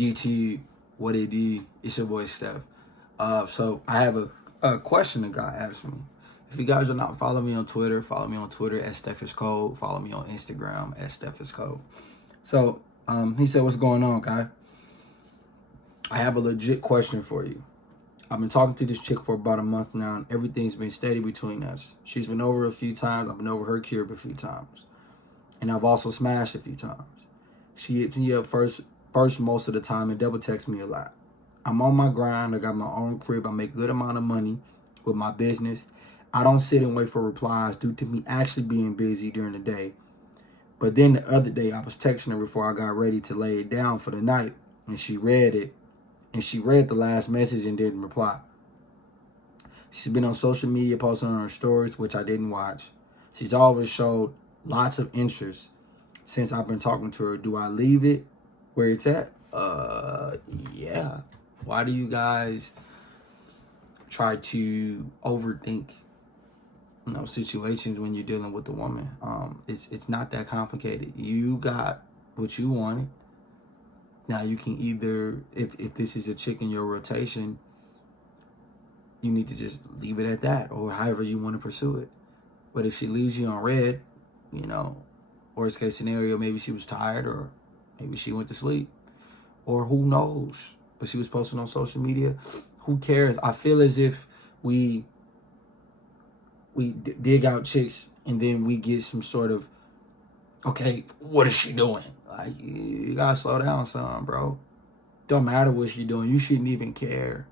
YouTube, what it do? It's your boy Steph. So I have a question a guy asked me. If you guys are not following me on Twitter, follow me on Twitter at Steph is Cold. Follow me on Instagram at Steph is Cold. So he said, "What's going on, guy? I have a legit question for you. I've been talking to this chick for about a month now, and everything's been steady between us. She's been over a few times. I've been over her crib a few times, and I've also smashed a few times. She hits me up first most of the time and double texts me a lot. I'm on my grind. I got my own crib. I make a good amount of money with my business. I don't sit and wait for replies due to me actually being busy during the day. But then the other day, I was texting her before I got ready to lay it down for the night, and she read it, and she read the last message and didn't reply. She's been on social media posting on her stories, which I didn't watch. She's always showed lots of interest since I've been talking to her. Do I leave it where it's at? Yeah. Why do you guys try to overthink, situations when you're dealing with a woman? It's not that complicated. You got what you wanted. Now you can either, if this is a chick in your rotation, you need to just leave it at that, or however you want to pursue it. But if she leaves you on red, worst case scenario, maybe she was tired, or maybe she went to sleep, or who knows? But she was posting on social media. Who cares? I feel as if we dig out chicks and then we get some sort of, okay, what is she doing? Like, you gotta slow down, son, bro. Don't matter what she's doing. You shouldn't even care.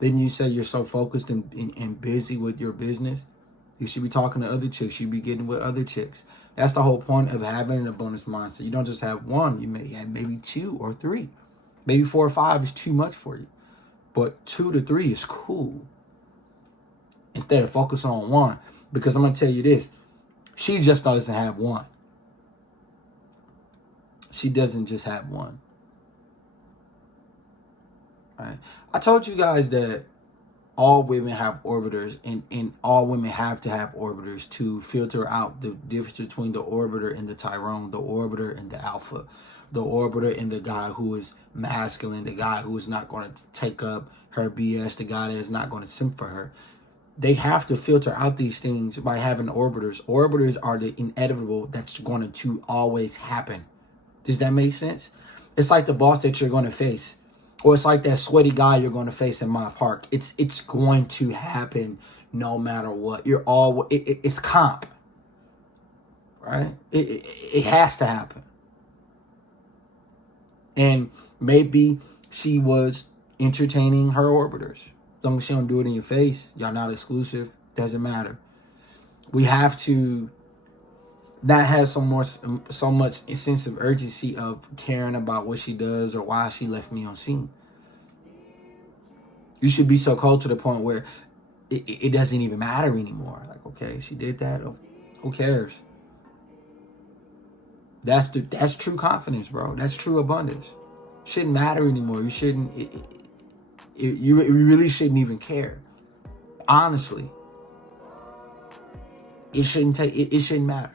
Then you say you're so focused and busy with your business. You should be talking to other chicks. You be getting with other chicks. That's the whole point of having an abundance mindset. You don't just have one. You may have maybe 2 or 3. Maybe 4 or 5 is too much for you. But 2 to 3 is cool. Instead of focus on one. Because I'm going to tell you this. She just doesn't have one. She doesn't just have one. Right? I told you guys that all women have orbiters, and all women have to have orbiters to filter out the difference between the orbiter and the Tyrone, the orbiter and the alpha, the orbiter and the guy who is masculine, the guy who is not going to take up her BS, the guy that is not going to simp for her. They have to filter out these things by having orbiters. Orbiters are the inevitable that's going to always happen. Does that make sense? It's like the boss that you're going to face. Or it's like that sweaty guy you're going to face in my park. It's going to happen no matter what. It's comp, right? It has to happen. And maybe she was entertaining her orbiters. As long as she don't do it in your face, y'all not exclusive. Doesn't matter. We have to not have so much sense of urgency of caring about what she does or why she left me on scene. You should be so cold to the point where it doesn't even matter anymore. Like, okay, she did that. Who cares? That's true confidence, bro. That's true abundance. Shouldn't matter anymore. You shouldn't. You really shouldn't even care. Honestly, it shouldn't matter.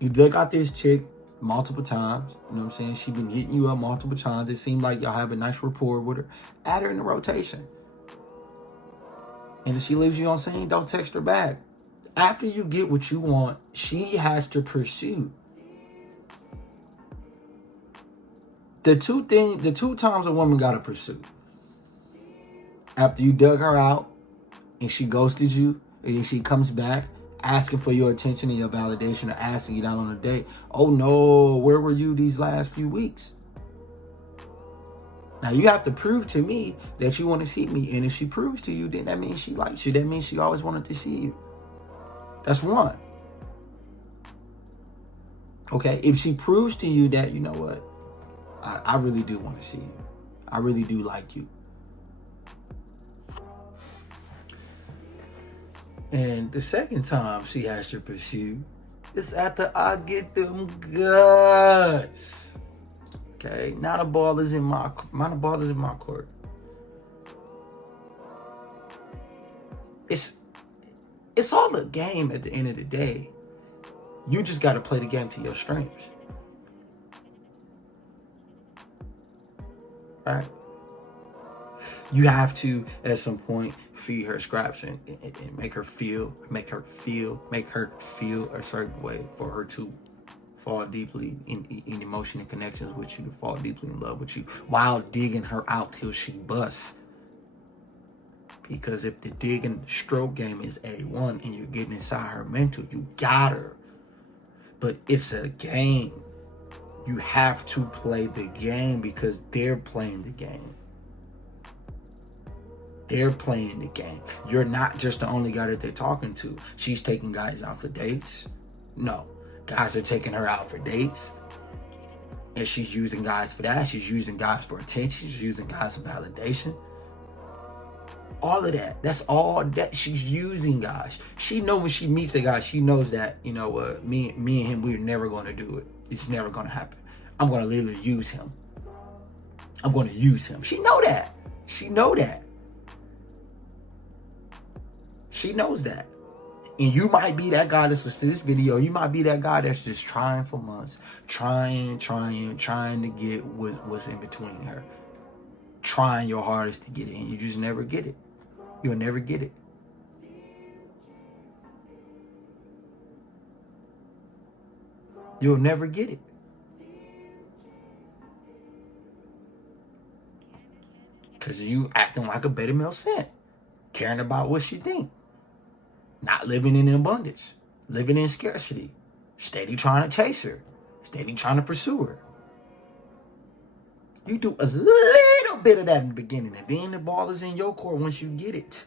You look at this chick multiple times. You know what I'm saying? She been hitting you up multiple times. It seemed like y'all have a nice rapport with her. Add her in the rotation. And if she leaves you on scene, don't text her back. After you get what you want, she has to pursue. The two times a woman gotta pursue. After you dug her out and she ghosted you, and then she comes back asking for your attention and your validation, or asking you down on a date. Oh no, where were you these last few weeks? Now you have to prove to me that you want to see me. And if she proves to you, then that means she likes you. That means she always wanted to see you. That's one. Okay, if she proves to you that, you know what, I really do want to see you. I really do like you. And the second time she has to pursue is after I get them guts. Okay, now the ball is in my court. It's all a game at the end of the day. You just got to play the game to your strengths. right? You have to, at some point, feed her scraps and make her feel a certain way for her to fall deeply in emotion and connections with you, to fall deeply in love with you, while digging her out till she busts. Because if the dig and stroke game is A1 and you're getting inside her mental, you got her. But it's a game. You have to play the game because they're playing the game. They're playing the game. You're not just the only guy that they're talking to. She's taking guys out for dates. No. Guys are taking her out for dates. And she's using guys for that. She's using guys for attention. She's using guys for validation. All of that. That's all that she's using, guys. She knows when she meets a guy, she knows that, you know what, me and him, we're never going to do it. It's never going to happen. I'm going to literally use him. I'm going to use him. She know that. She know that. She knows that. And you might be that guy that's listening to this video. You might be that guy that's just trying for months. Trying to get what's in between her. Trying your hardest to get it. And you just never get it. You'll never get it. You'll never get it. Because you acting like a beta male simp. Caring about what she think. Not living in abundance. Living in scarcity. Steady trying to chase her. Steady trying to pursue her. You do a little bit of that in the beginning. And then the ball is in your court once you get it.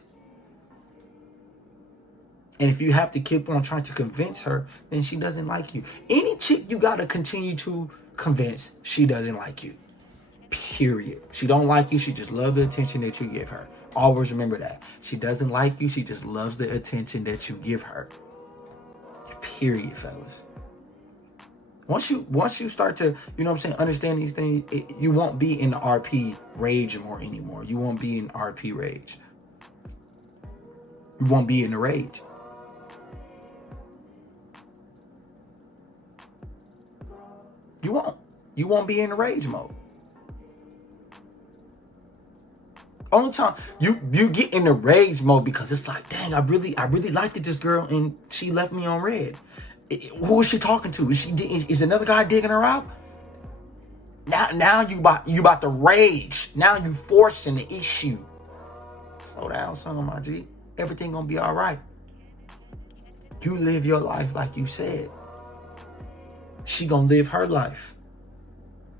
And if you have to keep on trying to convince her, then she doesn't like you. Any chick you got to continue to convince, she doesn't like you. Period. She don't like you. She just loves the attention that you give her. Always remember that. She doesn't like you. She just loves the attention that you give her. Period, fellas. Once you start to, you know what I'm saying, understand these things, you won't be in the RP rage anymore. You won't be in RP rage. You won't be in the rage. You won't. You won't be in the rage mode. Only time you get in the rage mode because it's like, dang, I really liked this girl and she left me on red. Who is she talking to? Is another guy digging her out? Now you about to rage. Now you forcing the issue. Slow down, son of my G. Everything gonna be all right. You live your life like you said. She gonna live her life.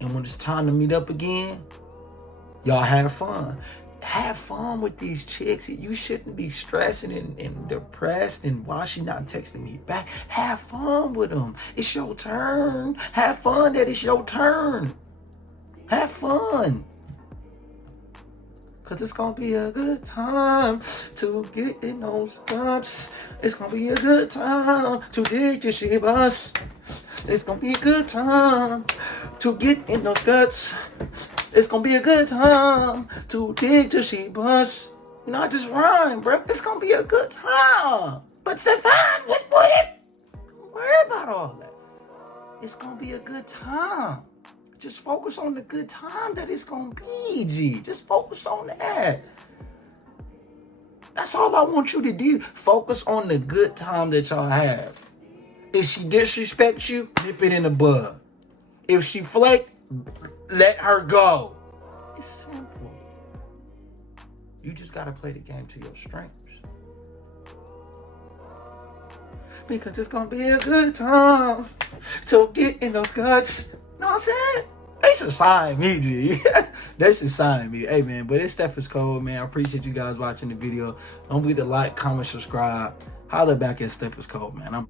And when it's time to meet up again, y'all have fun. Have fun with these chicks. You shouldn't be stressing and depressed and why she not texting me back. Have fun with them. It's your turn. Have fun that it's your turn. Have fun. Because it's going to be a good time to get in those guts. It's going to be a good time to dig your shit bus. It's going to be a good time to get in those guts. It's gonna be a good time to dig till she bust. You know, I just rhyme, bro. It's gonna be a good time. But Stefan, what it? Don't worry about all that. It's gonna be a good time. Just focus on the good time that it's gonna be, G. Just focus on that. That's all I want you to do. Focus on the good time that y'all have. If she disrespects you, nip it in the bud. If she flake, let her go. It's simple. You just gotta play the game to your strengths. Because it's gonna be a good time to get in those guts. You know what I'm saying? They should sign me, G. They should sign me. Hey, man, but it's Steph is Cold, man. I appreciate you guys watching the video. Don't forget to like, comment, subscribe. Holler back at Steph is Cold, man.